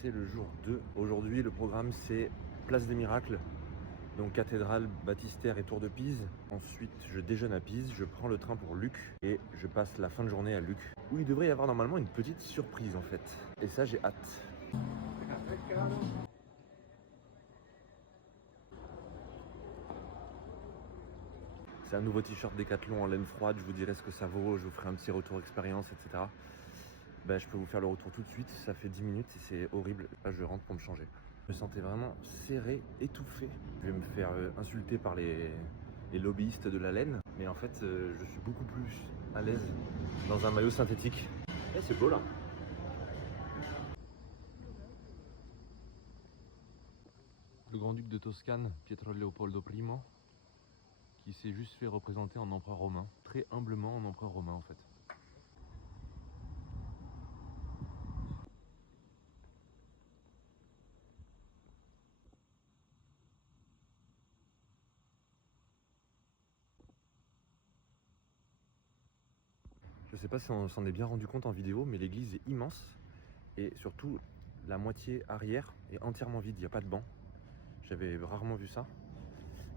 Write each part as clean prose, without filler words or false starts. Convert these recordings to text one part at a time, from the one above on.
c'est le jour 2. Aujourd'hui, le programme, c'est Place des Miracles, donc cathédrale, baptistère et tour de Pise. Ensuite, je déjeune à Pise, je prends le train pour Lucques et je passe la fin de journée à Lucques, où il devrait y avoir normalement une petite surprise en fait. Et ça, j'ai hâte. C'est un nouveau t-shirt Décathlon en laine froide, je vous dirai ce que ça vaut, je vous ferai un petit retour expérience, etc. Ben, je peux vous faire le retour tout de suite, ça fait 10 minutes et c'est horrible. Là, je rentre pour me changer. Je me sentais vraiment serré, étouffé. Je vais me faire insulter par les lobbyistes de la laine, mais en fait, je suis beaucoup plus à l'aise dans un maillot synthétique. Eh, c'est beau là. Le grand-duc de Toscane, Pietro Leopoldo I, qui s'est juste fait représenter en empereur romain, très humblement en empereur romain en fait. Je sais pas si on s'en est bien rendu compte en vidéo, mais l'église est immense et surtout la moitié arrière est entièrement vide, il n'y a pas de banc. J'avais rarement vu ça.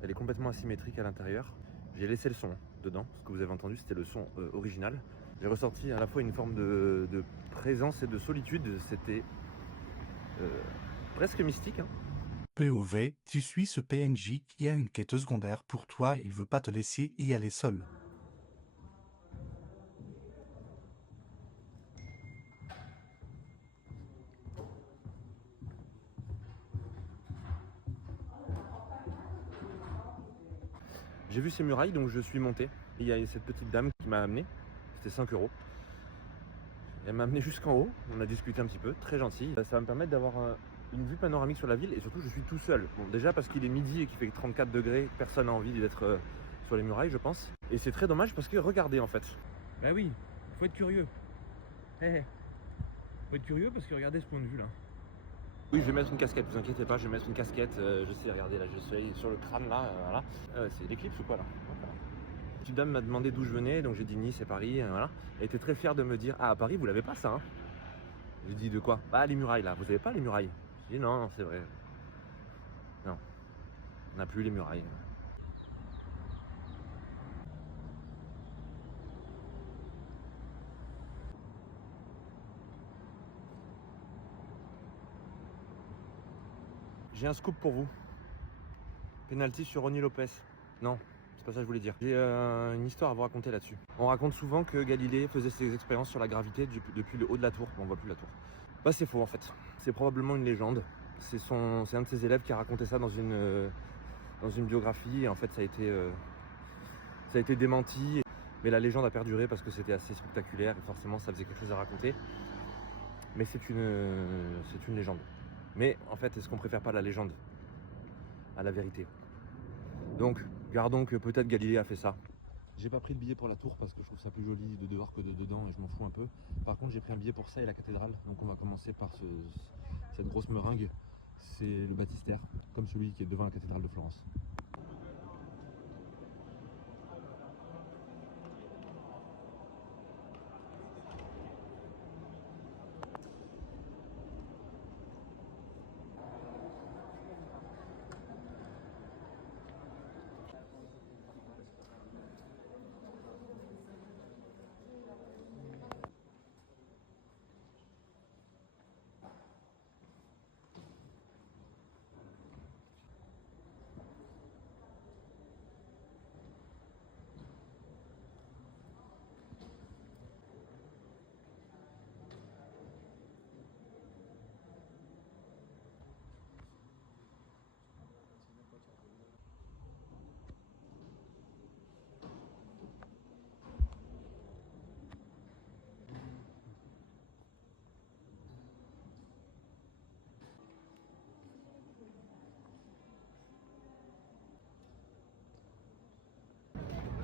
Elle est complètement asymétrique à l'intérieur. J'ai laissé le son dedans, ce que vous avez entendu c'était le son original. J'ai ressorti à la fois une forme de présence et de solitude, c'était presque mystique. Hein. POV, tu suis ce PNJ qui a une quête secondaire pour toi et il veut pas te laisser y aller seul. J'ai vu ces murailles donc je suis monté. Il y a cette petite dame qui m'a amené, c'était 5 €. Elle m'a amené jusqu'en haut, on a discuté un petit peu, très gentil. Ça va me permettre d'avoir une vue panoramique sur la ville et surtout je suis tout seul. Bon, déjà parce qu'il est midi et qu'il fait 34 degrés, personne n'a envie d'être sur les murailles je pense. Et c'est très dommage parce que regardez en fait. Bah oui, faut être curieux. Faut être curieux parce que regardez ce point de vue là. Oui, je vais mettre une casquette, vous inquiétez pas, je vais mettre une casquette, je sais, regardez là, je suis sur le crâne là, voilà. C'est l'éclipse ou quoi là? Voilà. La petite dame m'a demandé d'où je venais, donc j'ai dit Nice et Paris, voilà. Elle était très fière de me dire, ah à Paris vous l'avez pas ça hein? J'ai dit de quoi? Bah les murailles là, vous avez pas les murailles? J'ai dit non, non c'est vrai. Non, on n'a plus les murailles. J'ai un scoop pour vous. Penalty sur Ronnie Lopez. Non, c'est pas ça que je voulais dire. J'ai une histoire à vous raconter là-dessus. On raconte souvent que Galilée faisait ses expériences sur la gravité depuis le haut de la tour. Bon, on voit plus la tour. Bah c'est faux en fait. C'est probablement une légende. C'est un de ses élèves qui a raconté ça dans une biographie et en fait ça a été démenti. Mais la légende a perduré parce que c'était assez spectaculaire et forcément ça faisait quelque chose à raconter. Mais c'est une légende. Mais en fait, est-ce qu'on préfère pas la légende à la vérité? Donc, gardons que peut-être Galilée a fait ça. J'ai pas pris le billet pour la tour parce que je trouve ça plus joli de dehors que de dedans et je m'en fous un peu. Par contre, j'ai pris un billet pour ça et la cathédrale. Donc on va commencer par cette grosse meringue. C'est le baptistère, comme celui qui est devant la cathédrale de Florence.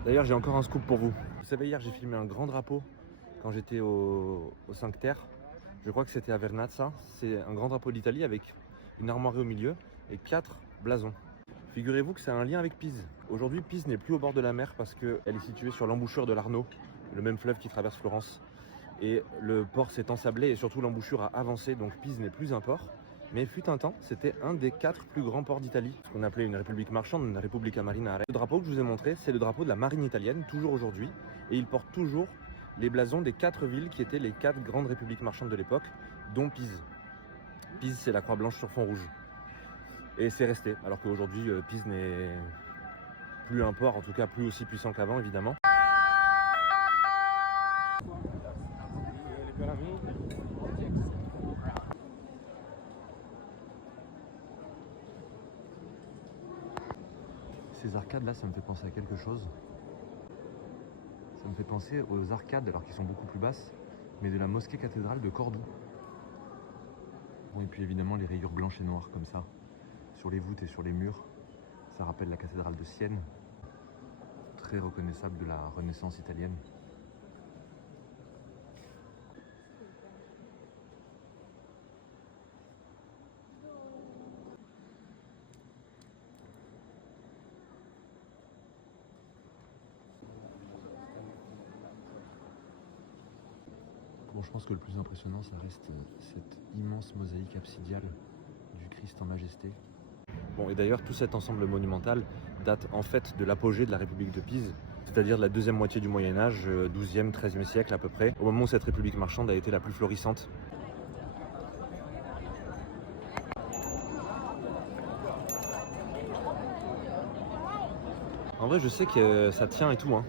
D'ailleurs, j'ai encore un scoop pour vous. Vous savez, hier, j'ai filmé un grand drapeau quand j'étais au 5 Terre. Je crois que c'était à Vernazza. C'est un grand drapeau d'Italie avec une armoirie au milieu et 4 blasons. Figurez-vous que c'est un lien avec Pise. Aujourd'hui, Pise n'est plus au bord de la mer parce qu'elle est située sur l'embouchure de l'Arno, le même fleuve qui traverse Florence. Et le port s'est ensablé et surtout l'embouchure a avancé, donc Pise n'est plus un port. Mais fut un temps, c'était un des 4 plus grands ports d'Italie, ce qu'on appelait une république marchande, une Repubblica Marinare. Le drapeau que je vous ai montré, c'est le drapeau de la marine italienne, toujours aujourd'hui, et il porte toujours les blasons des 4 villes qui étaient les 4 grandes républiques marchandes de l'époque, dont Pise. Pise, c'est la croix blanche sur fond rouge. Et c'est resté, alors qu'aujourd'hui, Pise n'est plus un port, en tout cas plus aussi puissant qu'avant, évidemment. Ces arcades là, ça me fait penser à quelque chose. Ça me fait penser aux arcades, alors qu'ils sont beaucoup plus basses, mais de la mosquée cathédrale de Cordoue. Bon, et puis évidemment les rayures blanches et noires comme ça, sur les voûtes et sur les murs. Ça rappelle la cathédrale de Sienne, très reconnaissable de la Renaissance italienne. Bon, je pense que le plus impressionnant, ça reste cette immense mosaïque absidiale du Christ en majesté. Bon, et d'ailleurs, tout cet ensemble monumental date en fait de l'apogée de la République de Pise, c'est-à-dire de la deuxième moitié du Moyen-Âge, 12e, 13e siècle à peu près, au moment où cette République marchande a été la plus florissante. En vrai, je sais que ça tient et tout, hein.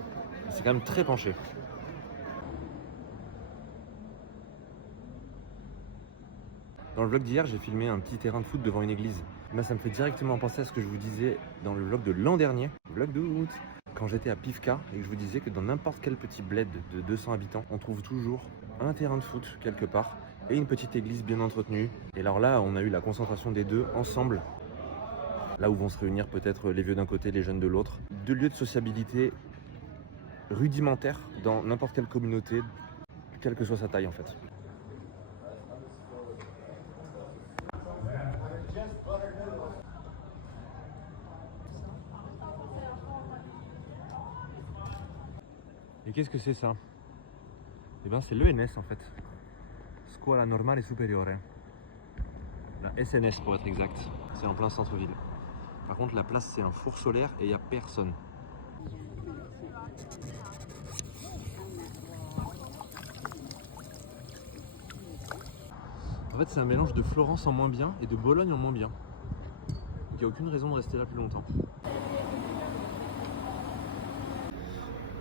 C'est quand même très penché. Dans le vlog d'hier, j'ai filmé un petit terrain de foot devant une église. Là, ça me fait directement penser à ce que je vous disais dans le vlog de l'an dernier, vlog d'août, quand j'étais à Pivka et que je vous disais que dans n'importe quel petit bled de 200 habitants, on trouve toujours un terrain de foot quelque part et une petite église bien entretenue. Et alors là, on a eu la concentration des deux ensemble, là où vont se réunir peut-être les vieux d'un côté, les jeunes de l'autre. 2 lieux de sociabilité rudimentaires dans n'importe quelle communauté, quelle que soit sa taille en fait. Et qu'est-ce que c'est ça? Eh bien c'est l'ENS en fait. Scuola Normale Superiore. La SNS pour être exact. C'est en plein centre-ville. Par contre la place c'est un four solaire et il n'y a personne. En fait c'est un mélange de Florence en moins bien et de Bologne en moins bien. Il n'y a aucune raison de rester là plus longtemps.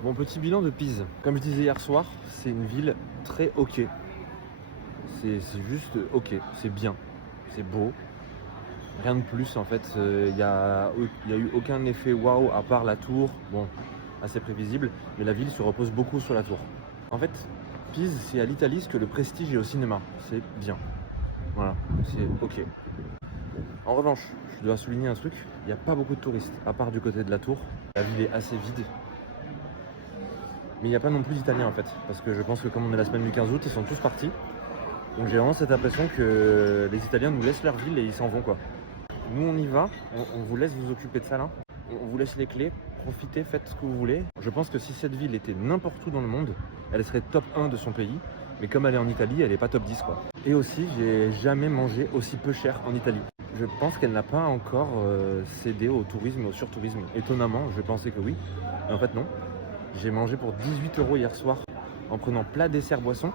Bon, petit bilan de Pise. Comme je disais hier soir, c'est une ville très ok. C'est juste ok, c'est bien, c'est beau. Rien de plus en fait. Il n'y a eu aucun effet waouh à part la tour. Bon, assez prévisible, mais la ville se repose beaucoup sur la tour. En fait, Pise, c'est à l'Italie ce que le Prestige est au cinéma. C'est bien. Voilà, c'est ok. En revanche, je dois souligner un truc, il n'y a pas beaucoup de touristes, à part du côté de la tour. La ville est assez vide. Mais il n'y a pas non plus d'Italiens en fait, parce que je pense que comme on est la semaine du 15 août, ils sont tous partis. Donc j'ai vraiment cette impression que les Italiens nous laissent leur ville et ils s'en vont quoi. Nous on y va, on vous laisse vous occuper de ça là. On vous laisse les clés, profitez, faites ce que vous voulez. Je pense que si cette ville était n'importe où dans le monde, elle serait top 1 de son pays. Mais comme elle est en Italie, elle n'est pas top 10 quoi. Et aussi, j'ai jamais mangé aussi peu cher en Italie. Je pense qu'elle n'a pas encore cédé au tourisme et au surtourisme. Étonnamment, je pensais que oui, mais en fait non. J'ai mangé pour 18 € hier soir en prenant plat, dessert, boisson.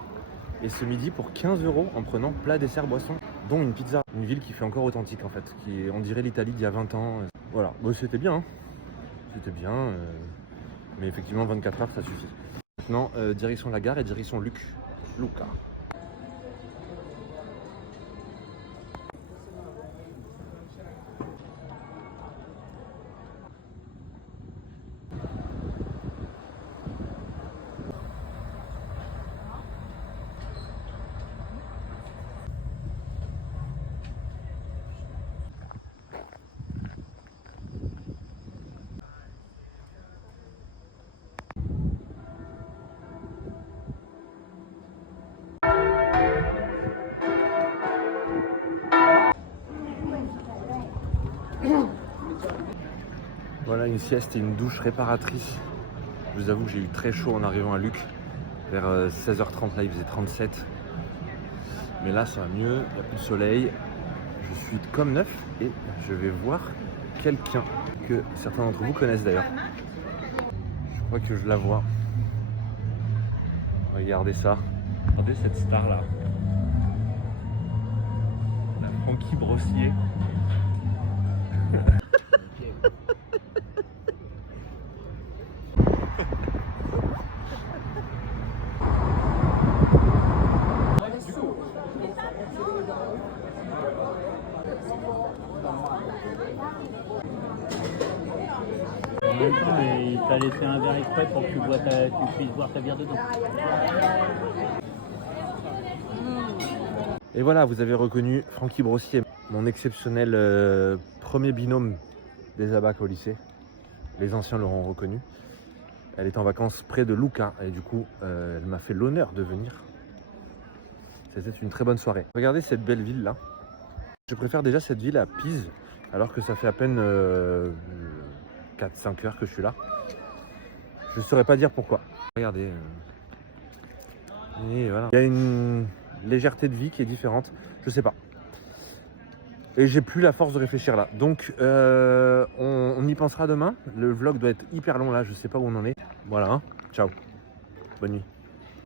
Et ce midi pour 15 € en prenant plat, dessert, boisson. Dont une pizza. Une ville qui fait encore authentique en fait. Qui est, on dirait l'Italie d'il y a 20 ans. Voilà, bon, c'était bien. Hein. C'était bien. Mais effectivement 24 heures ça suffit. Maintenant, direction la gare et direction Luca. Voilà une sieste et une douche réparatrice. Je vous avoue que j'ai eu très chaud en arrivant à Luc. Vers 16h30 là il faisait 37. Mais là ça va mieux, il n'y a plus de soleil. Je suis comme neuf et je vais voir quelqu'un que certains d'entre vous connaissent d'ailleurs. Je crois que je la vois. Regardez ça. Regardez cette star là. La Francky Brossier. Et il t'a laissé un verre exprès pour que tu puisses boire ta bière dedans. Et voilà, vous avez reconnu Francky Brossier, mon exceptionnel premier binôme des abacs au lycée. Les anciens l'auront reconnu. Elle est en vacances près de Lucca et du coup, elle m'a fait l'honneur de venir. C'était une très bonne soirée. Regardez cette belle ville là. Je préfère déjà cette ville à Pise, alors que ça fait à peine 4-5 heures que je suis là. Je ne saurais pas dire pourquoi. Regardez. Et voilà. Il y a une légèreté de vie qui est différente. Je sais pas. Et j'ai plus la force de réfléchir là. Donc on y pensera demain. Le vlog doit être hyper long là. Je sais pas où on en est. Voilà. Hein. Ciao. Bonne nuit.